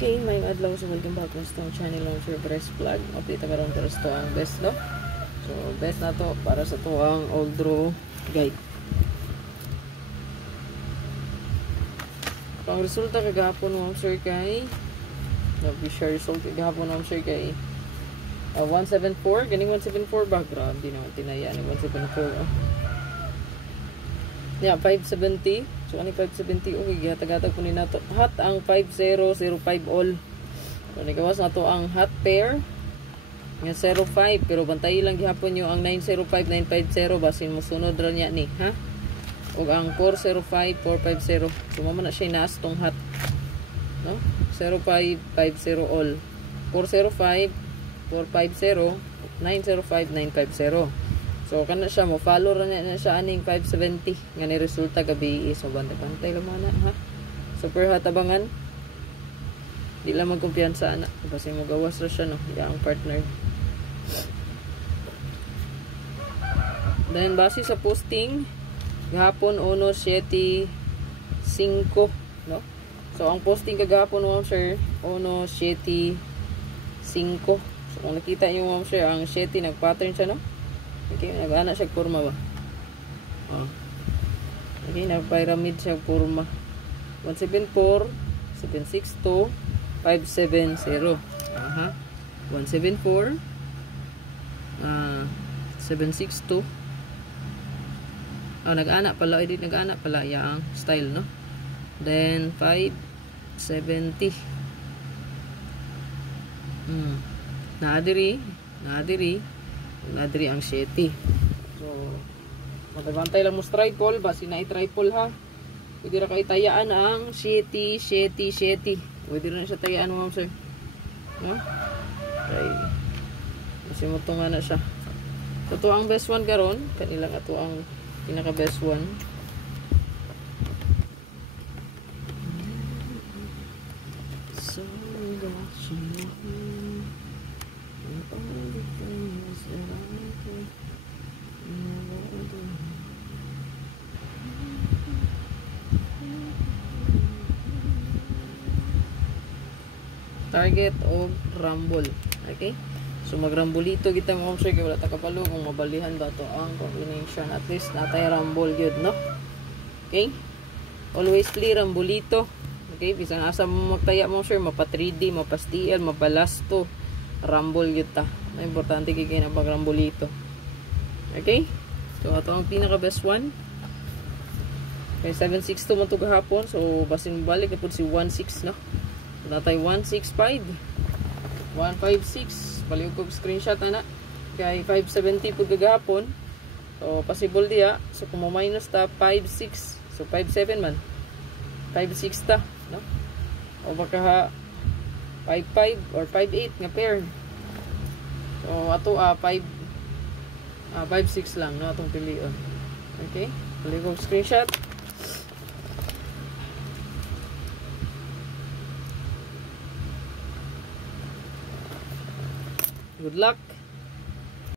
Okay, may adlaw sa welcome back sa itong channel launcher press vlog. Update karon para sa ang best, no? So, best na to para sa to ang old draw guide. Ang resulta kagahapon mo sir kay share result kagahapon mo sir kay 174, ganing 174 ba? Grabe naman tinaya ni 174. Yeah, 570. So, ano 570? Okay, gatag-gatag po ni nato. Hot ang 5005 all. So, nagawas na to ang hot pair. Nga 05. Pero bantayi lang gihapon nyo ang 905950. Basin mo sunod rin niya ni. Ha? O ang 405450. So, mama na siya inaas tong hot. No? 0550 all. 405 450 905950. So, kana siya mo, follow rin na siya aning 570. Nga ni resulta gabi. So, bantay lang mga na, ha? Super hatabangan. Di lang magkumpiyansa, na. Kasi mo gawas na siya, no? Yang partner. Then, base sa posting, gahapon, 1.75, no? So, ang posting kagahapon, ma'am sir, 1.75. So, kung nakita nyo, ma'am sir, ang 7, nag-pattern siya, no? Okay, nag-anak siya kurma ba? Oh. Okay, nag-pyramid siya kurma. 174, 762, 570. Aha. 174, 762. Oh, nag-anak pala. Edit, nag-anak pala yung style, no? Then, 570. Nadiri ang 7. So, matagantay lang mo triple. Basi na i-triple, ha. Pwede na kayo tayaan ang 7. Pwede na siya tayaan mo, ma'am sir. No? Okay. Kasi mo ito nga na siya. So, ito ang best one karon. Kanilang ito ang pinaka best one. So, target of rumble. Okay? So magrambulito kita mo sir kay wala ta kabalo kung mabalihan ba to ang combination. At least natay rumble gyud, no? Okay? Always play rambulito. Okay? Bisan asa mo magtaya mo sir, mapa 3D, mapa STL, mapalasto. Rumble gyud ta. May importante kay na pag rambulito. Okay? So ato ang pinaka best one. Okay, 762 man to gahapon. So basin balik na pud si 16, no? Natay 165 156 baliw ko screenshot ana kay 570 pud gagahapon. So possible diya. So kung minus ta 56, so 57 man 56 ta, no? O baka 55 or 58 nga pair. So ato 56 lang, no, atong pilion. Okay, baliw ko screenshot. Good luck.